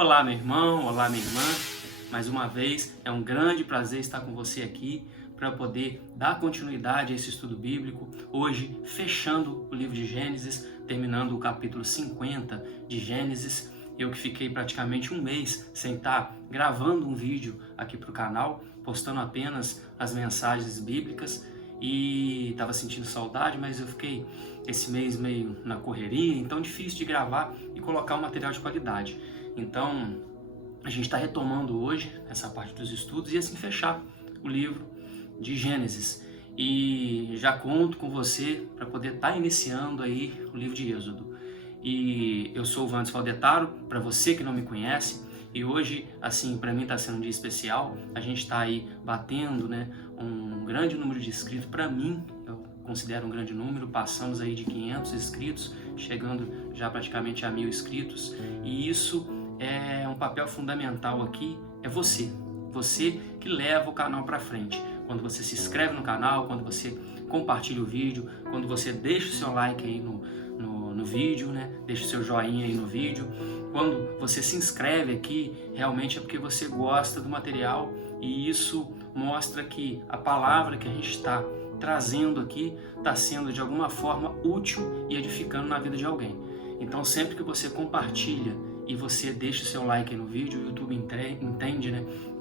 Olá, meu irmão, olá, minha irmã. Mais uma vez, é um grande prazer estar com você aqui para poder dar continuidade a esse estudo bíblico. Hoje, fechando o livro de Gênesis, terminando o capítulo 50 de Gênesis. Eu que fiquei praticamente um mês sem estar gravando um vídeo aqui para o canal, postando apenas as mensagens bíblicas e estava sentindo saudade, mas eu fiquei esse mês meio na correria, então difícil de gravar e colocar um material de qualidade. Então, a gente está retomando hoje essa parte dos estudos e assim fechar o livro de Gênesis. E já conto com você para poder estar iniciando aí o livro de Êxodo. E eu sou o Vandes Valdetaro, para você que não me conhece, e hoje, assim, para mim está sendo um dia especial. A gente está aí batendo, um grande número de inscritos. Para mim, eu considero um grande número. Passamos aí de 500 inscritos, chegando já praticamente a 1000 inscritos. E isso é um papel fundamental aqui, é você que leva o canal para frente. Quando você se inscreve no canal, quando você compartilha o vídeo, quando você deixa o seu like aí no vídeo, deixa o seu joinha aí no vídeo. Quando você se inscreve aqui, realmente é porque você gosta do material, e isso mostra que a palavra que a gente está trazendo aqui está sendo de alguma forma útil e edificando na vida de alguém. Então, sempre que você compartilha e você deixa o seu like aí no vídeo, o YouTube entende,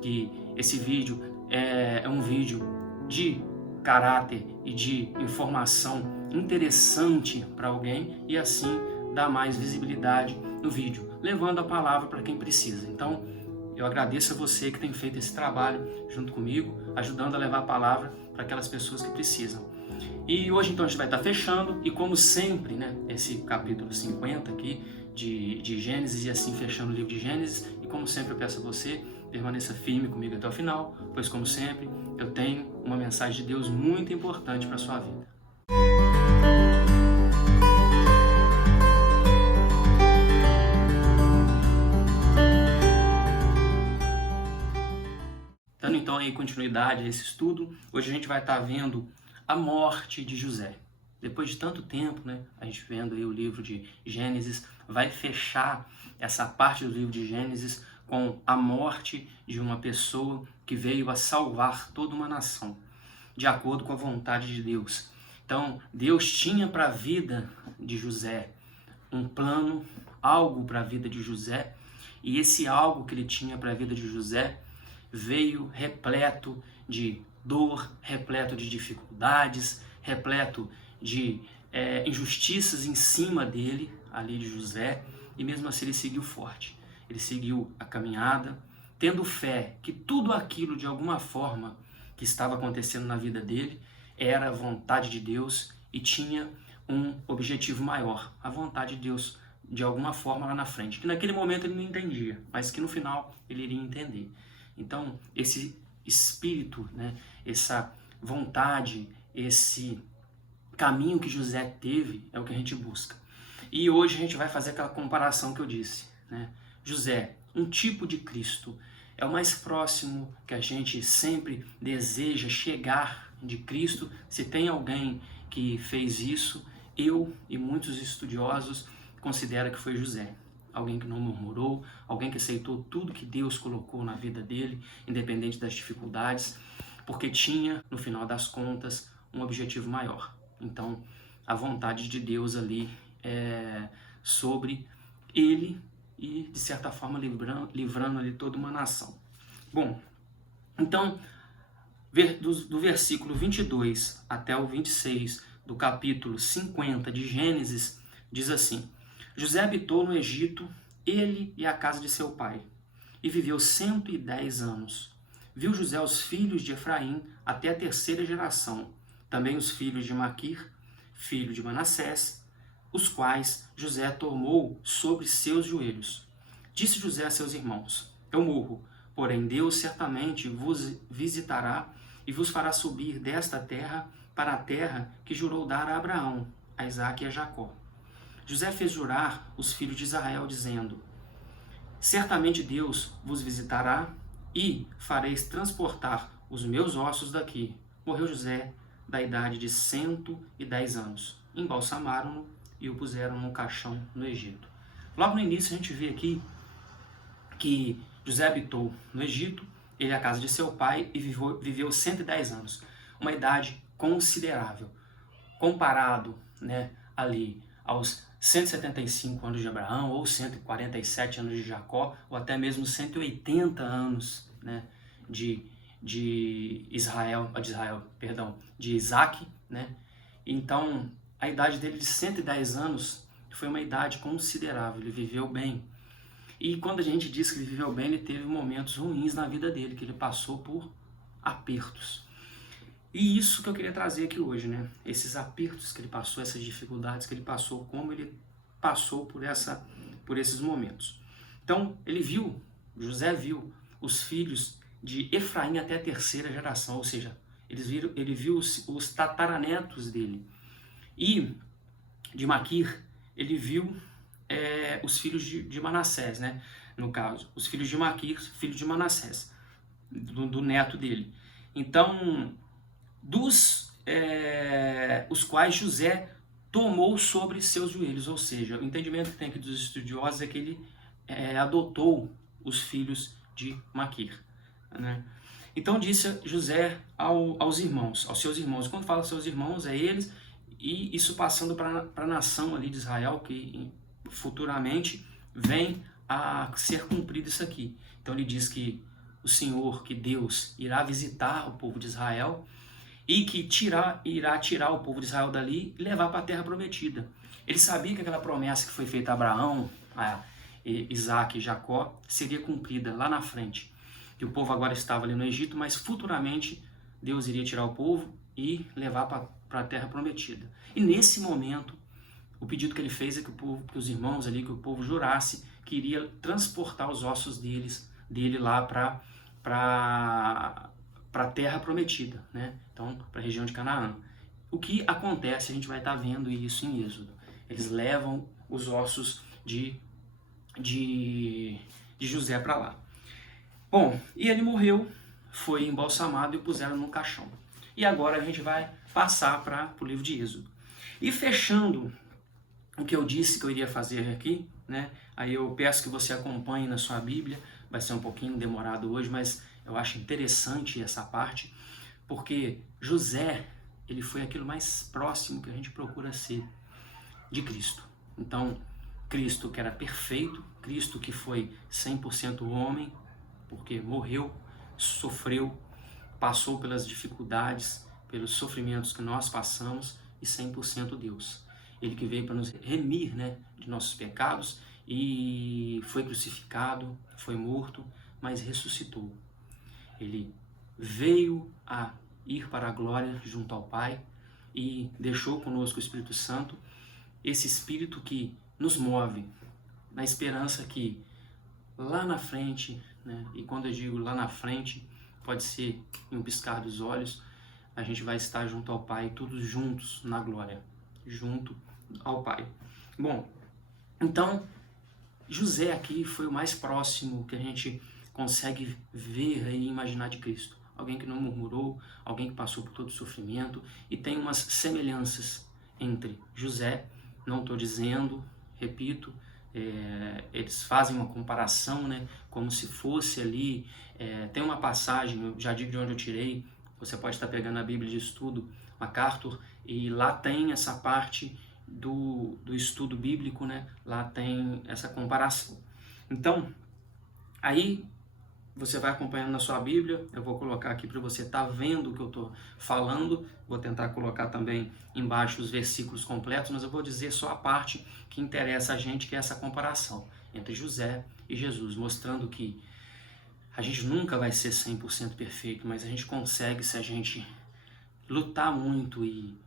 que esse vídeo é um vídeo de caráter e de informação interessante para alguém, e assim dá mais visibilidade no vídeo, levando a palavra para quem precisa. Então, eu agradeço a você que tem feito esse trabalho junto comigo, ajudando a levar a palavra para aquelas pessoas que precisam. E hoje então a gente vai estar fechando, e como sempre, esse capítulo 50 aqui de Gênesis, e assim fechando o livro de Gênesis. E como sempre eu peço a você, permaneça firme comigo até o final, pois como sempre eu tenho uma mensagem de Deus muito importante para a sua vida. Dando então aí continuidade a esse estudo, hoje a gente vai estar vendo a morte de José. Depois de tanto tempo, a gente vendo aí o livro de Gênesis, vai fechar essa parte do livro de Gênesis com a morte de uma pessoa que veio a salvar toda uma nação, de acordo com a vontade de Deus. Então, Deus tinha para a vida de José um plano, algo para a vida de José, e esse algo que ele tinha para a vida de José veio repleto de dor, repleto de dificuldades, repleto de injustiças em cima dele, ali de José, e mesmo assim ele seguiu forte. Ele seguiu a caminhada, tendo fé que tudo aquilo de alguma forma que estava acontecendo na vida dele era a vontade de Deus e tinha um objetivo maior, a vontade de Deus de alguma forma lá na frente, que naquele momento ele não entendia, mas que no final ele iria entender. Então esse espírito, essa vontade, esse caminho que José teve é o que a gente busca. E hoje a gente vai fazer aquela comparação que eu disse, José, um tipo de Cristo, é o mais próximo que a gente sempre deseja chegar de Cristo. Se tem alguém que fez isso, eu e muitos estudiosos consideram que foi José. Alguém que não murmurou, alguém que aceitou tudo que Deus colocou na vida dele, independente das dificuldades, porque tinha, no final das contas, um objetivo maior. Então, a vontade de Deus ali é sobre ele e, de certa forma, livrando ali toda uma nação. Bom, então, do versículo 22 até o 26 do capítulo 50 de Gênesis, diz assim: José habitou no Egito, ele e a casa de seu pai, e viveu 110 anos. Viu José os filhos de Efraim até a terceira geração, também os filhos de Maquir, filho de Manassés, os quais José tomou sobre seus joelhos. Disse José a seus irmãos: Eu morro, porém Deus certamente vos visitará e vos fará subir desta terra para a terra que jurou dar a Abraão, a Isaque e a Jacó. José fez jurar os filhos de Israel, dizendo: Certamente Deus vos visitará e fareis transportar os meus ossos daqui. Morreu José da idade de 110 anos. Embalsamaram-no e o puseram num caixão no Egito. Logo no início a gente vê aqui que José habitou no Egito, ele é a casa de seu pai e viveu 110 anos, uma idade considerável, comparado, né, ali aos 175 anos de Abraão, ou 147 anos de Jacó, ou até mesmo 180 anos, né, de Isaac, né? Então, a idade dele de 110 anos foi uma idade considerável, ele viveu bem. E quando a gente diz que ele viveu bem, ele teve momentos ruins na vida dele, que ele passou por apertos. E isso que eu queria trazer aqui hoje, né? Esses apertos que ele passou, essas dificuldades que ele passou, como ele passou por esses momentos. Então, José viu os filhos de Efraim até a terceira geração, ou seja, ele viu os tataranetos dele. E de Maquir, ele viu os filhos de Manassés, né? No caso, os filhos de Maquir, filho de Manassés, do neto dele. Então, os quais José tomou sobre seus joelhos, ou seja, o entendimento que tem aqui dos estudiosos é que ele adotou os filhos de Maquir, né? Então disse José aos seus irmãos, quando fala seus irmãos, é eles, e isso passando para a nação ali de Israel, que futuramente vem a ser cumprido isso aqui. Então ele diz que o Senhor, que Deus, irá visitar o povo de Israel e que irá tirar o povo de Israel dali e levar para a terra prometida. Ele sabia que aquela promessa que foi feita a Abraão, a Isaac e Jacó, seria cumprida lá na frente. Que o povo agora estava ali no Egito, mas futuramente Deus iria tirar o povo e levar para a terra prometida. E nesse momento, o pedido que ele fez é que que os irmãos ali, que o povo jurasse que iria transportar os ossos dele lá para a terra prometida, né? Então, para a região de Canaã. O que acontece, a gente vai estar vendo isso em Êxodo. Eles levam os ossos de José para lá. Bom, e ele morreu, foi embalsamado e puseram num caixão. E agora a gente vai passar para o livro de Êxodo. E fechando o que eu disse que eu iria fazer aqui, né? Aí eu peço que você acompanhe na sua Bíblia, vai ser um pouquinho demorado hoje, mas eu acho interessante essa parte, porque José, ele foi aquilo mais próximo que a gente procura ser de Cristo. Então, Cristo que era perfeito, Cristo que foi 100% homem, porque morreu, sofreu, passou pelas dificuldades, pelos sofrimentos que nós passamos, e 100% Deus. Ele que veio para nos remir, né, de nossos pecados, e foi crucificado, foi morto, mas ressuscitou. Ele veio a ir para a glória junto ao Pai e deixou conosco o Espírito Santo, esse Espírito que nos move na esperança que lá na frente, né, e quando eu digo lá na frente, pode ser em um piscar dos olhos, a gente vai estar junto ao Pai, todos juntos na glória, junto ao Pai. Bom, então, José aqui foi o mais próximo que a gente consegue ver e imaginar de Cristo. Alguém que não murmurou, alguém que passou por todo o sofrimento, e tem umas semelhanças entre José, não estou dizendo, repito, eles fazem uma comparação, né, como se fosse ali, tem uma passagem, eu já digo de onde eu tirei, você pode estar pegando a Bíblia de estudo, MacArthur, e lá tem essa parte do estudo bíblico, né, lá tem essa comparação. Então, aí você vai acompanhando na sua Bíblia, eu vou colocar aqui para você estar vendo o que eu estou falando, vou tentar colocar também embaixo os versículos completos, mas eu vou dizer só a parte que interessa a gente, que é essa comparação entre José e Jesus, mostrando que a gente nunca vai ser 100% perfeito, mas a gente consegue se a gente lutar muito e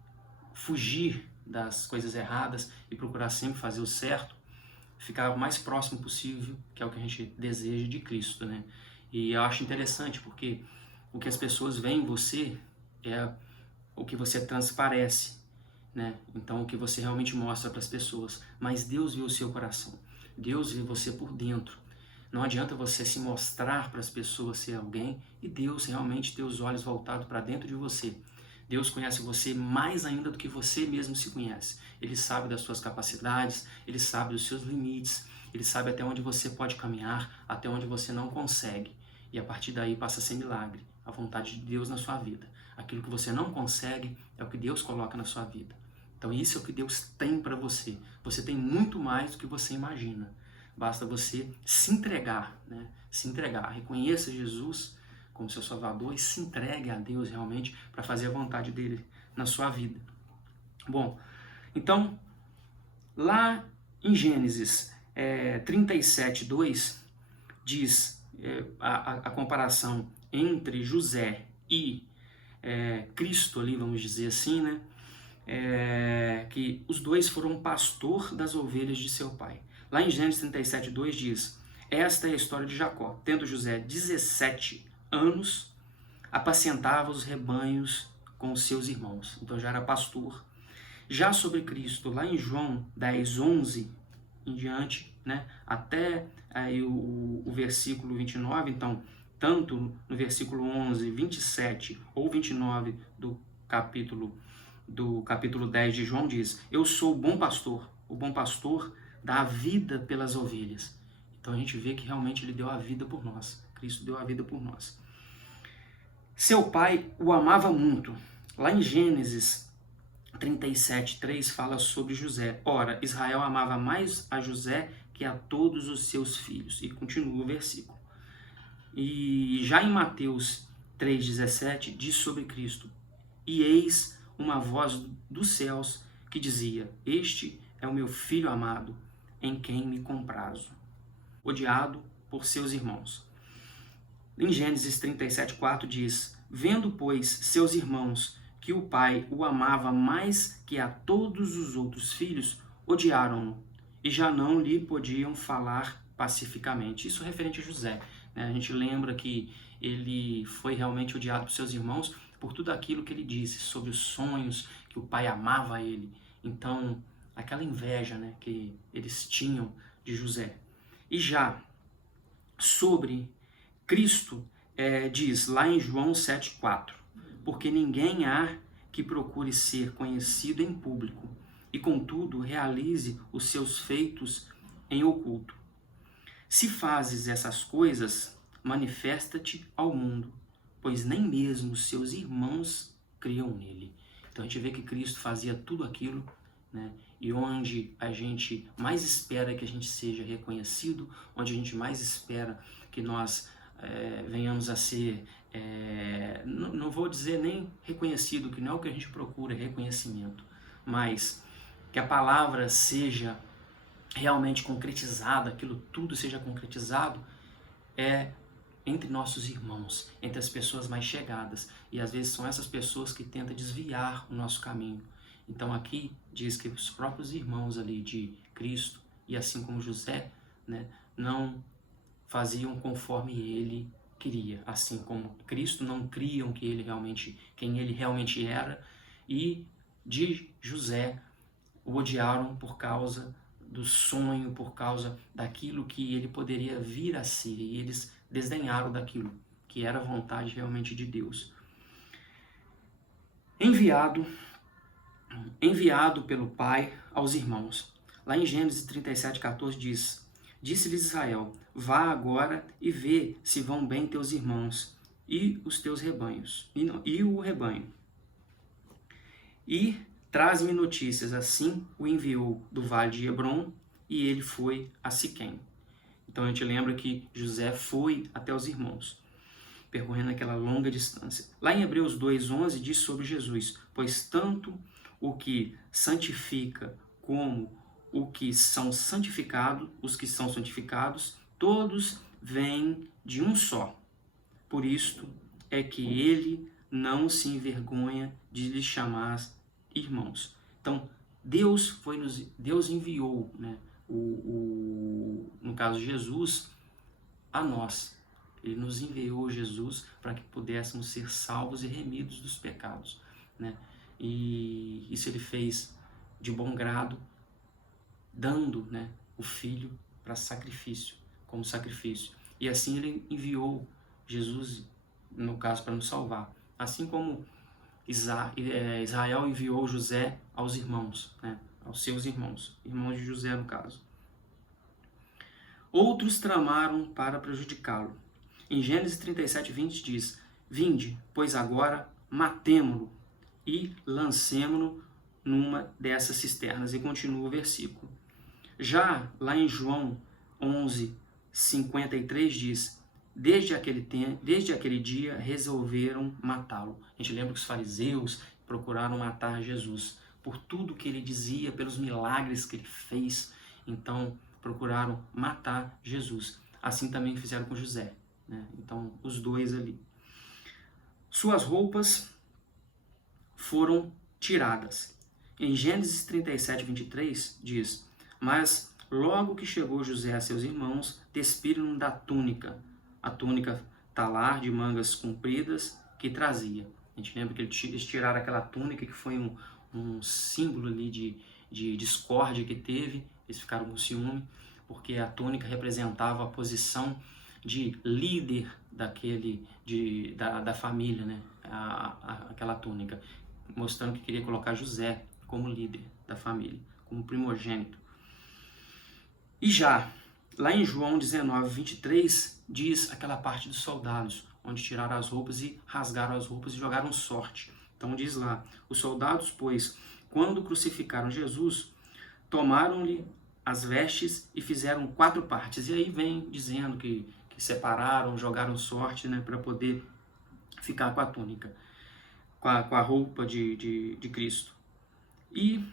fugir das coisas erradas e procurar sempre fazer o certo, ficar o mais próximo possível, que é o que a gente deseja de Cristo, né? E eu acho interessante porque o que as pessoas veem em você é o que você transparece, né? Então o que você realmente mostra para as pessoas. Mas Deus vê o seu coração, Deus vê você por dentro. Não adianta você se mostrar para as pessoas ser alguém e Deus realmente ter os olhos voltados para dentro de você. Deus conhece você mais ainda do que você mesmo se conhece. Ele sabe das suas capacidades, Ele sabe dos seus limites. Ele sabe até onde você pode caminhar, até onde você não consegue. E a partir daí passa a ser milagre, a vontade de Deus na sua vida. Aquilo que você não consegue é o que Deus coloca na sua vida. Então isso é o que Deus tem para você. Você tem muito mais do que você imagina. Basta você se entregar, né? Se entregar. Reconheça Jesus como seu Salvador e se entregue a Deus realmente para fazer a vontade dele na sua vida. Bom, então, lá em Gênesis 37:2, diz a comparação entre José e Cristo ali, vamos dizer assim, né? Que os dois foram pastor das ovelhas de seu pai. Lá em Gênesis 37:2 diz: esta é a história de Jacó. Tendo José 17 anos, apacentava os rebanhos com os seus irmãos. Então já era pastor. Já sobre Cristo, lá em João 10:11 em diante, né, até aí o versículo 29, então, tanto no versículo 11, 27 ou 29 do capítulo 10 de João diz: eu sou o bom pastor dá a vida pelas ovelhas. Então a gente vê que realmente ele deu a vida por nós. Cristo deu a vida por nós. Seu pai o amava muito. Lá em Gênesis 37:3 fala sobre José. Ora, Israel amava mais a José que a todos os seus filhos. E continua o versículo. E já em Mateus 3:17 diz sobre Cristo: e eis uma voz dos céus que dizia: este é o meu filho amado, em quem me comprazo. Odiado por seus irmãos. Em Gênesis 37:4 diz: vendo, pois, seus irmãos que o pai o amava mais que a todos os outros filhos, odiaram-no e já não lhe podiam falar pacificamente. Isso referente a José, né? A gente lembra que ele foi realmente odiado por seus irmãos por tudo aquilo que ele disse sobre os sonhos, que o pai amava ele. Então, aquela inveja, né, que eles tinham de José. E já sobre Cristo, diz lá em João 7:4, porque ninguém há que procure ser conhecido em público e, contudo, realize os seus feitos em oculto. Se fazes essas coisas, manifesta-te ao mundo, pois nem mesmo os seus irmãos criam nele. Então a gente vê que Cristo fazia tudo aquilo, né? E onde a gente mais espera que a gente seja reconhecido, onde a gente mais espera que nós venhamos a ser, não vou dizer nem reconhecido, que não é o que a gente procura, é reconhecimento, mas que a palavra seja realmente concretizada, aquilo tudo seja concretizado, entre nossos irmãos, entre as pessoas mais chegadas. E às vezes são essas pessoas que tentam desviar o nosso caminho. Então aqui diz que os próprios irmãos ali de Cristo, e assim como José, né, não faziam conforme ele queria, assim como Cristo não criam que quem ele realmente era, e de José o odiaram por causa do sonho, por causa daquilo que ele poderia vir a ser, e eles desdenharam daquilo que era a vontade realmente de Deus. Enviado pelo Pai aos irmãos. Lá em Gênesis 37:14 diz: disse-lhes Israel: vá agora e vê se vão bem teus irmãos e os teus rebanhos, e o rebanho. E traz-me notícias. Assim o enviou do vale de Hebron, e ele foi a Siquém. Então a gente lembra que José foi até os irmãos, percorrendo aquela longa distância. Lá em Hebreus 2:11 diz sobre Jesus: pois tanto o que santifica como os que são santificados, todos vêm de um só. Por isto é que ele não se envergonha de lhes chamar irmãos. Então, Deus enviou, né, no caso Jesus, a nós. Ele nos enviou Jesus para que pudéssemos ser salvos e remidos dos pecados, né? E isso ele fez de bom grado, dando, né, o Filho para sacrifício, como sacrifício. E assim ele enviou Jesus, no caso, para nos salvar. Assim como Israel enviou José aos irmãos, né, aos seus irmãos de José, no caso. Outros tramaram para prejudicá-lo. Em Gênesis 37:20 diz: Vinde, pois agora matemo-lo e lancemo-no numa dessas cisternas. E continua o versículo. Já lá em João 11:53 diz: desde aquele dia resolveram matá-lo. A gente lembra que os fariseus procuraram matar Jesus por tudo que ele dizia, pelos milagres que ele fez. Então procuraram matar Jesus. Assim também fizeram com José, né? Então os dois ali. Suas roupas foram tiradas. Em Gênesis 37:23 diz: mas logo que chegou José a seus irmãos, despiram-no da túnica, a túnica talar de mangas compridas que trazia. A gente lembra que eles tiraram aquela túnica que foi um símbolo ali de discórdia que teve. Eles ficaram com ciúme, porque a túnica representava a posição de líder da família, né? Aquela túnica, mostrando que queria colocar José como líder da família, como primogênito. E já lá em João 19:23 diz aquela parte dos soldados, onde tiraram as roupas e rasgaram as roupas e jogaram sorte. Então diz lá: os soldados, pois, quando crucificaram Jesus, tomaram-lhe as vestes e fizeram 4 partes. E aí vem dizendo que separaram, jogaram sorte, né, para poder ficar com a túnica, com a roupa de Cristo. E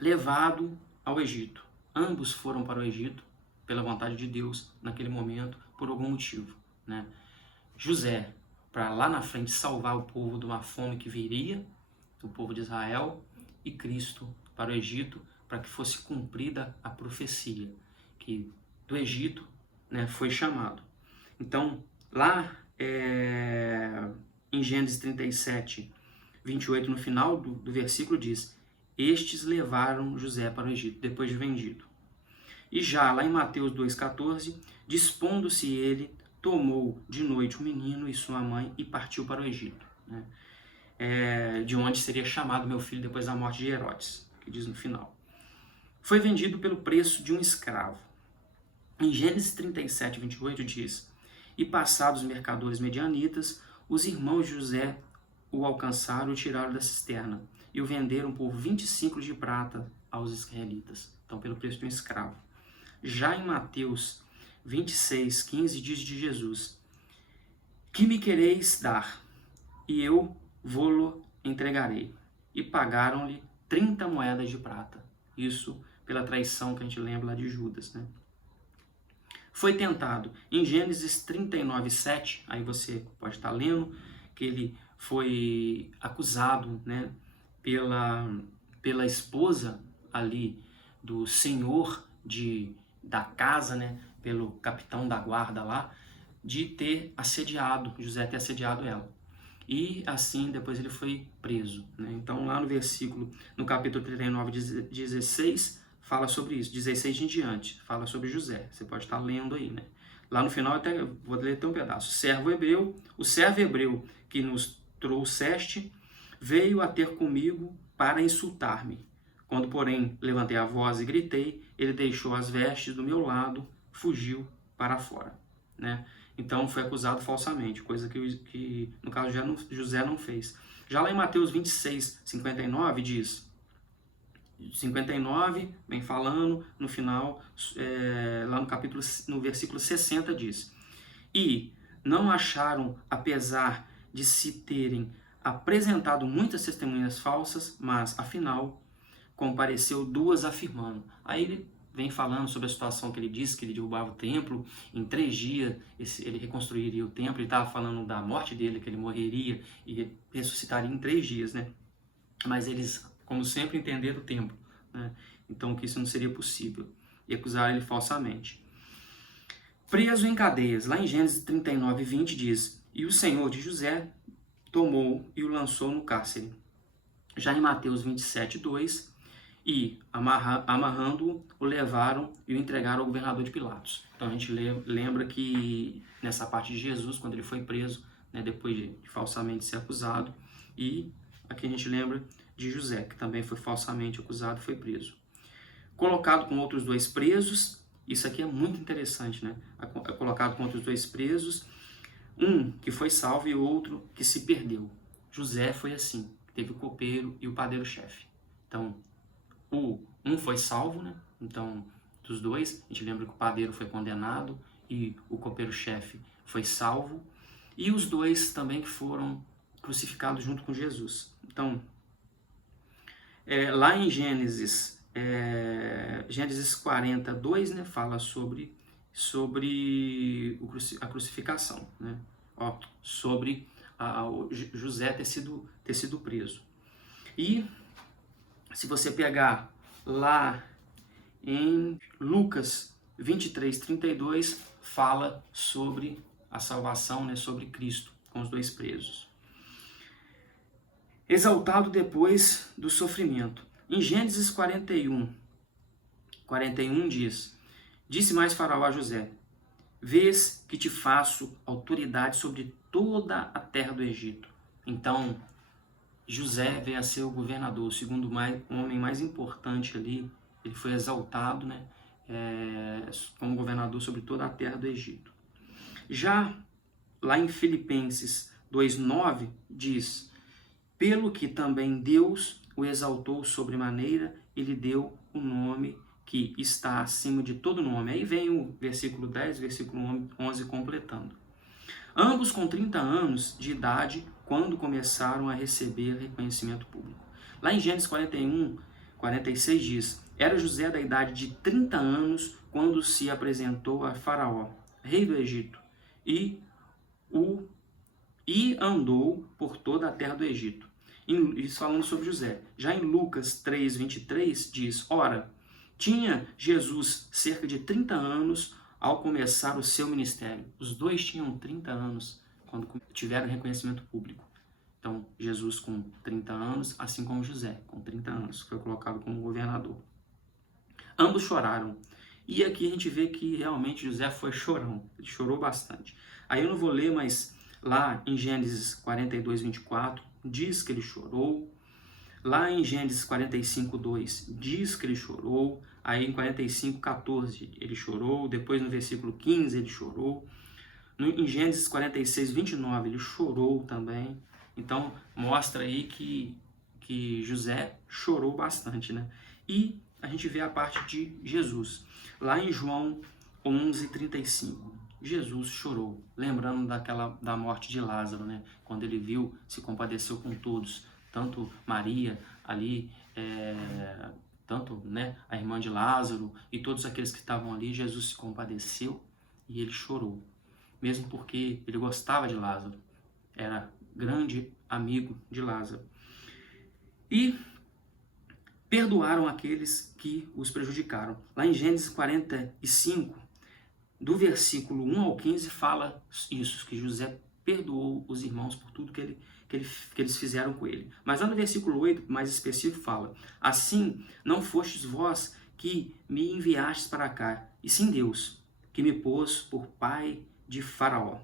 levado ao Egito. Ambos foram para o Egito pela vontade de Deus naquele momento, por algum motivo, né? José, para lá na frente salvar o povo de uma fome que viria, o povo de Israel, e Cristo para o Egito, para que fosse cumprida a profecia, que do Egito, né, foi chamado. Então, lá em Gênesis 37:28, no final do versículo diz: estes levaram José para o Egito, depois de vendido. E já lá em Mateus 2:14, dispondo-se ele, tomou de noite o menino e sua mãe e partiu para o Egito, né? De onde seria chamado meu filho depois da morte de Herodes, que diz no final. Foi vendido pelo preço de um escravo. Em Gênesis 37:28 diz: e passados os mercadores medianitas, os irmãos de José o alcançaram e o tiraram da cisterna, e o venderam por 20 ciclos de prata aos israelitas. Então, pelo preço de um escravo. Já em Mateus 26:15 diz de Jesus: que me quereis dar, e eu vô-lo entregarei. E pagaram-lhe 30 moedas de prata. Isso pela traição que a gente lembra lá de Judas, né? Foi tentado. Em Gênesis 39:7, aí você pode estar lendo, que ele foi acusado, né, pela esposa ali do senhor da casa, né, pelo capitão da guarda lá, de ter assediado, José ter assediado ela. E assim depois ele foi preso, né? Então lá no capítulo 39:16, fala sobre isso, 16 em diante, fala sobre José. Você pode estar lendo aí, né? Lá no final, até vou ler até um pedaço. O servo hebreu que nos trouxeste, veio a ter comigo para insultar-me. Quando, porém, levantei a voz e gritei, ele deixou as vestes do meu lado, fugiu para fora, né? Então foi acusado falsamente, coisa que no caso José não fez. Já lá em Mateus 26:59 diz: 59, vem falando, no final, lá no versículo 60 diz: e não acharam, apesar de se terem apresentado muitas testemunhas falsas, mas, afinal, compareceu 2 afirmando. Aí ele vem falando sobre a situação que ele disse, que ele derrubava o templo, em 3 dias ele reconstruiria o templo, ele estava falando da morte dele, que ele morreria e ressuscitaria em 3 dias, né? Mas eles, como sempre, entenderam o tempo, né? Então que isso não seria possível, e acusaram ele falsamente. Preso em cadeias, lá em Gênesis 39:20 diz: e o Senhor de José tomou e o lançou no cárcere. Já em Mateus 27:2, e amarrando-o, o levaram e o entregaram ao governador de Pilatos. Então a gente lembra que nessa parte de Jesus, quando ele foi preso, né, depois de falsamente ser acusado, e aqui a gente lembra de José, que também foi falsamente acusado e foi preso. Colocado com outros 2 presos, Isso aqui é muito interessante, né? É colocado contra os dois presos, um que foi salvo e outro que se perdeu. José foi assim, teve o copeiro e o padeiro-chefe. Então, um foi salvo, né? Então, dos dois, a gente lembra que o padeiro foi condenado e o copeiro-chefe foi salvo. E os dois também que foram crucificados junto com Jesus. Então, lá em Gênesis 42, né, fala sobre a crucificação, né? Sobre José ter sido preso. E se você pegar lá em Lucas 23:32, fala sobre a salvação, né, sobre Cristo com os dois presos. Exaltado depois do sofrimento. Em Gênesis 41 diz: Disse mais Faraó a José: Vês que te faço autoridade sobre toda a terra do Egito. Então, José veio a ser o governador, o segundo homem mais importante ali. Ele foi exaltado, né, como governador sobre toda a terra do Egito. Já lá em Filipenses 2:9 diz: Pelo que também Deus o exaltou sobremaneira e lhe deu o nome que está acima de todo nome. Aí vem o versículo 10, versículo 11 completando. Ambos com 30 anos de idade quando começaram a receber reconhecimento público. Lá em Gênesis 46 diz: Era José da idade de 30 anos quando se apresentou a Faraó, rei do Egito, e andou por toda a terra do Egito. Isso falando sobre José. Já em Lucas 3:23 diz: Ora, tinha Jesus cerca de 30 anos ao começar o seu ministério. Os dois tinham 30 anos quando tiveram reconhecimento público. Então, Jesus com 30 anos, assim como José, com 30 anos, foi colocado como governador. Ambos choraram. E aqui a gente vê que realmente José foi chorão. Ele chorou bastante. Aí eu não vou ler, mas lá em Gênesis 42:24, diz que ele chorou. Lá em Gênesis 45:2, diz que ele chorou. Aí em 45:14, ele chorou. Depois no versículo 15, ele chorou. Em Gênesis 46:29, ele chorou também. Então, mostra aí que José chorou bastante, né? E a gente vê a parte de Jesus. Lá em João 11:35. Jesus chorou, lembrando da morte de Lázaro, né? Quando ele viu, se compadeceu com todos, tanto Maria ali, tanto, né, a irmã de Lázaro e todos aqueles que estavam ali. Jesus se compadeceu e ele chorou, mesmo porque ele gostava de Lázaro, era grande amigo de Lázaro. E perdoaram aqueles que os prejudicaram. Lá em Gênesis 45, do versículo 1 ao 15, fala isso, que José perdoou os irmãos por tudo que eles fizeram com ele. Mas lá no versículo 8, mais específico, fala: Assim não fostes vós que me enviastes para cá, e sim Deus, que me pôs por pai de Faraó,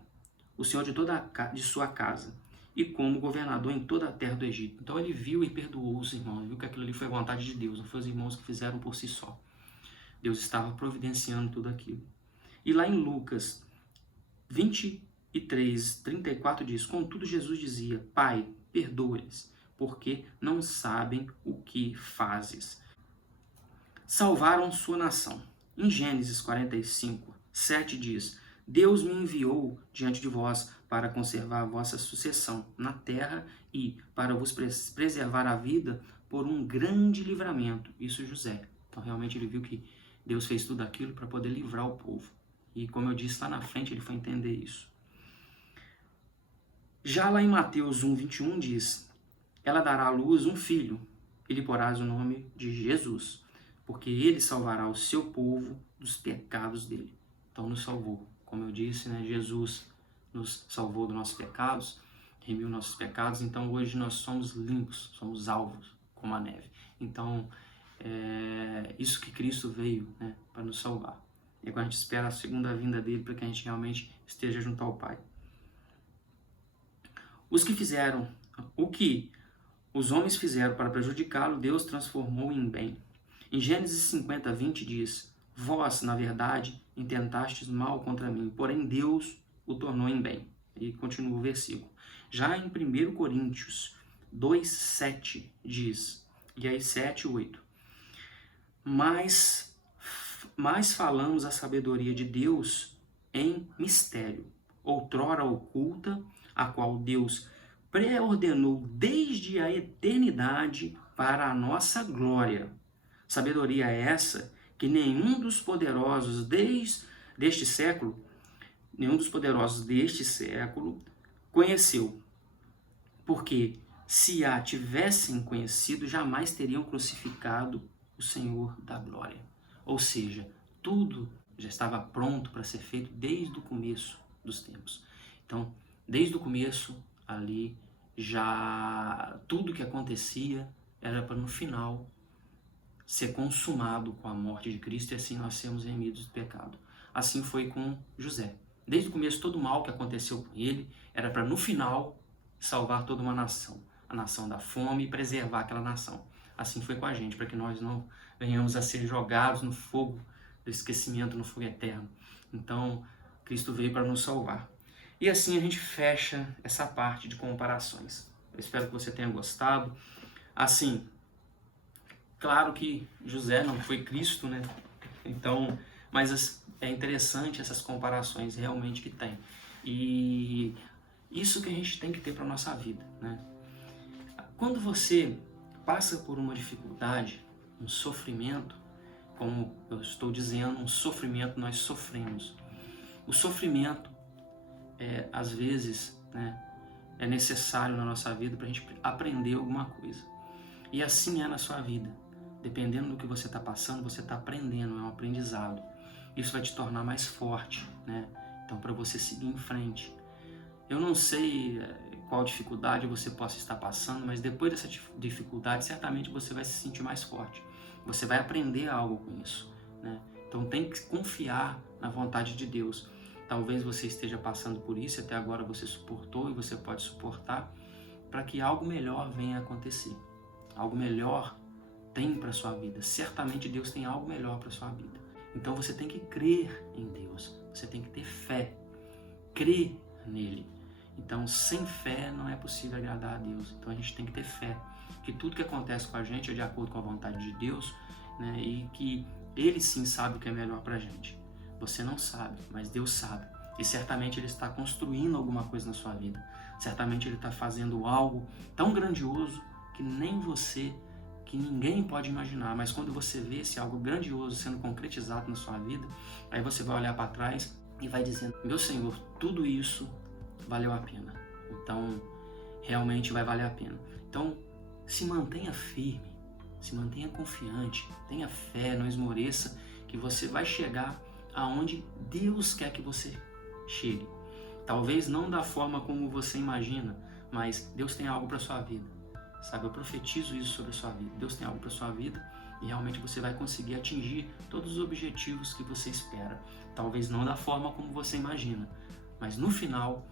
o senhor de sua casa, e como governador em toda a terra do Egito. Então ele viu e perdoou os irmãos, viu que aquilo ali foi vontade de Deus, não foi os irmãos que fizeram por si só. Deus estava providenciando tudo aquilo. E lá em Lucas 23:34 diz: Contudo Jesus dizia: Pai, perdoa-lhes, porque não sabem o que fazes. Salvaram sua nação. Em Gênesis 45:7 diz: Deus me enviou diante de vós para conservar a vossa sucessão na terra e para vos preservar a vida por um grande livramento. Isso José. Então realmente ele viu que Deus fez tudo aquilo para poder livrar o povo. E como eu disse lá na frente, ele foi entender isso. Já lá em Mateus 1:21 diz: Ela dará à luz um filho, e lhe porás o nome de Jesus, porque ele salvará o seu povo dos pecados dele. Então nos salvou. Como eu disse, né, Jesus nos salvou dos nossos pecados, remiu nossos pecados, então hoje nós somos limpos, somos alvos como a neve. Então, isso que Cristo veio, né, para nos salvar. E agora a gente espera a segunda vinda dele para que a gente realmente esteja junto ao Pai. Os que fizeram o que os homens fizeram para prejudicá-lo, Deus transformou em bem. Em Gênesis 50:20 diz: Vós, na verdade, intentastes mal contra mim, porém Deus o tornou em bem. E continua o versículo. Já em 1 Coríntios 2:7 diz, e aí 7 e 8, mas falamos a sabedoria de Deus em mistério, outrora oculta, a qual Deus preordenou desde a eternidade para a nossa glória. Sabedoria essa que nenhum dos poderosos deste século conheceu, porque se a tivessem conhecido, jamais teriam crucificado o Senhor da glória. Ou seja, tudo já estava pronto para ser feito desde o começo dos tempos. Então, desde o começo, ali, já tudo que acontecia era para no final ser consumado com a morte de Cristo e assim nós sermos remidos do pecado. Assim foi com José. Desde o começo, todo o mal que aconteceu com ele era para no final salvar toda uma nação, a nação da fome, e preservar aquela nação. Assim foi com a gente, para que nós não venhamos a ser jogados no fogo do esquecimento, no fogo eterno. Então, Cristo veio para nos salvar. E assim a gente fecha essa parte de comparações. Eu espero que você tenha gostado. Assim, claro que José não foi Cristo, né? Então, mas é interessante essas comparações realmente que tem. E isso que a gente tem que ter para a nossa vida, né? Quando você passa por uma dificuldade, um sofrimento, como eu estou dizendo, um sofrimento nós sofremos. O sofrimento, às vezes, né, é necessário na nossa vida para a gente aprender alguma coisa. E assim é na sua vida. Dependendo do que você está passando, você está aprendendo, é um aprendizado. Isso vai te tornar mais forte, né? Então, para você seguir em frente. Eu não sei qual dificuldade você possa estar passando, mas depois dessa dificuldade, certamente você vai se sentir mais forte. Você vai aprender algo com isso, né? Então, tem que confiar na vontade de Deus. Talvez você esteja passando por isso, até agora você suportou e você pode suportar, para que algo melhor venha a acontecer. Algo melhor tem para sua vida. Certamente Deus tem algo melhor para sua vida. Então você tem que crer em Deus. Você tem que ter fé. Crer nele. Então, sem fé não é possível agradar a Deus. Então a gente tem que ter fé. Que tudo que acontece com a gente é de acordo com a vontade de Deus, né? E que Ele sim sabe o que é melhor para a gente. Você não sabe, mas Deus sabe. E certamente Ele está construindo alguma coisa na sua vida. Certamente Ele está fazendo algo tão grandioso que nem você, que ninguém pode imaginar. Mas quando você vê esse algo grandioso sendo concretizado na sua vida, aí você vai olhar para trás e vai dizendo: meu Senhor, tudo isso valeu a pena. Então, realmente vai valer a pena. Então, se mantenha firme, se mantenha confiante, tenha fé, não esmoreça, que você vai chegar aonde Deus quer que você chegue. Talvez não da forma como você imagina, mas Deus tem algo para sua vida. Sabe, eu profetizo isso sobre a sua vida. Deus tem algo para sua vida e realmente você vai conseguir atingir todos os objetivos que você espera. Talvez não da forma como você imagina, mas no final,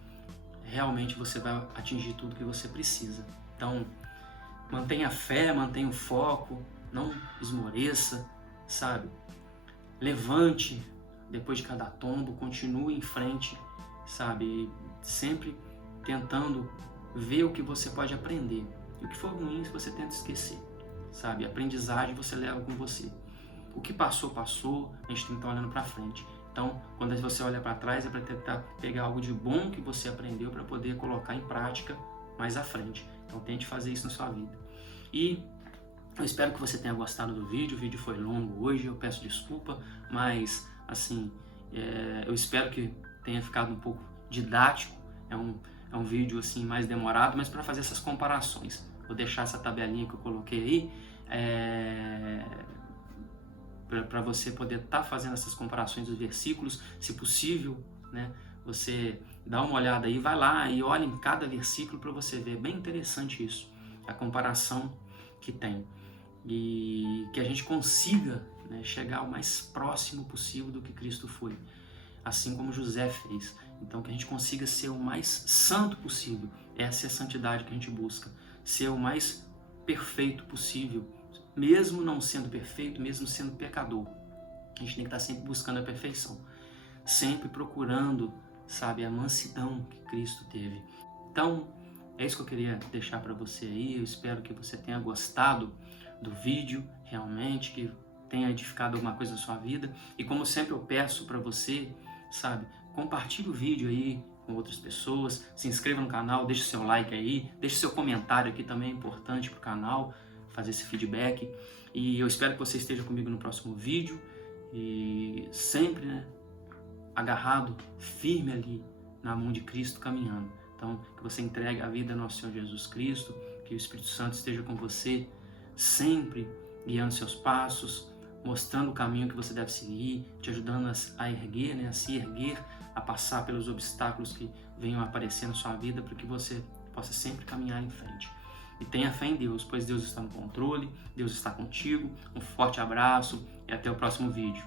realmente você vai atingir tudo que você precisa. Então, mantenha a fé, mantenha o foco, não esmoreça, sabe? Levante depois de cada tombo, continue em frente, sabe? Sempre tentando ver o que você pode aprender. E o que for ruim, você tenta esquecer, sabe? A aprendizagem você leva com você. O que passou, passou, a gente tem que estar olhando para frente. Então, quando você olha para trás, é para tentar pegar algo de bom que você aprendeu para poder colocar em prática mais à frente. Então, tente fazer isso na sua vida. E eu espero que você tenha gostado do vídeo. O vídeo foi longo hoje, eu peço desculpa, mas, assim, eu espero que tenha ficado um pouco didático. É um vídeo, assim, mais demorado, mas para fazer essas comparações. Vou deixar essa tabelinha que eu coloquei aí, para você poder estar fazendo essas comparações dos versículos, se possível, né? Você dá uma olhada aí, vai lá e olha em cada versículo para você ver. É bem interessante isso, a comparação que tem. E que a gente consiga, né, chegar o mais próximo possível do que Cristo foi, assim como José fez. Então, que a gente consiga ser o mais santo possível. Essa é a santidade que a gente busca, ser o mais perfeito possível, mesmo não sendo perfeito, mesmo sendo pecador. A gente tem que estar sempre buscando a perfeição, sempre procurando, sabe, a mansidão que Cristo teve. Então, é isso que eu queria deixar para você aí. Eu espero que você tenha gostado do vídeo, realmente, que tenha edificado alguma coisa na sua vida. E como sempre eu peço para você, sabe, compartilhe o vídeo aí com outras pessoas, se inscreva no canal, deixe seu like aí, deixe seu comentário aqui também, é importante para o canal, fazer esse feedback. E eu espero que você esteja comigo no próximo vídeo e sempre, né, agarrado, firme ali na mão de Cristo, caminhando. Então, que você entregue a vida ao nosso Senhor Jesus Cristo, que o Espírito Santo esteja com você, sempre guiando seus passos, mostrando o caminho que você deve seguir, te ajudando a erguer, né, a se erguer, a passar pelos obstáculos que venham a aparecer na sua vida, para que você possa sempre caminhar em frente. E tenha fé em Deus, pois Deus está no controle, Deus está contigo. Um forte abraço e até o próximo vídeo.